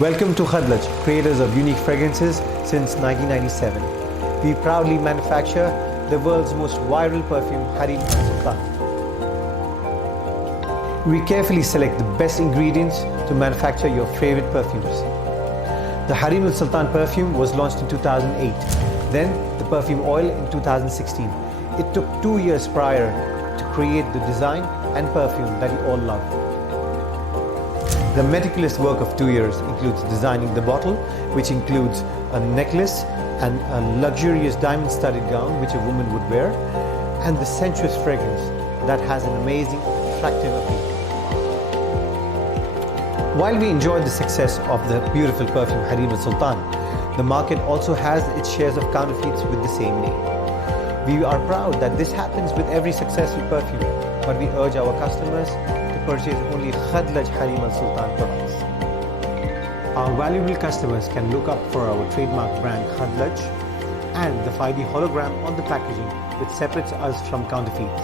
Welcome to Khadlaj, creators of unique fragrances since 1997. We proudly manufacture the world's most viral perfume, Hareem Al Sultan. We carefully select the best ingredients to manufacture your favorite perfumes. The Hareem Al Sultan perfume was launched in 2008, then the perfume oil in 2016. It took 2 years prior to create the design and perfume that you all love. The meticulous work of 2 years includes designing the bottle, which includes a necklace and a luxurious diamond-studded gown which a woman would wear, and the sensuous fragrance that has an amazing, attractive appeal. While we enjoyed the success of the beautiful perfume Hareem Al Sultan, the market also has its shares of counterfeits with the same name. We are proud that this happens with every successful perfume, but we urge our customers to purchase only Khadlaj Hareem Al Sultan products. Our valuable customers can look up for our trademark brand Khadlaj and the 5D hologram on the packaging, which separates us from counterfeits.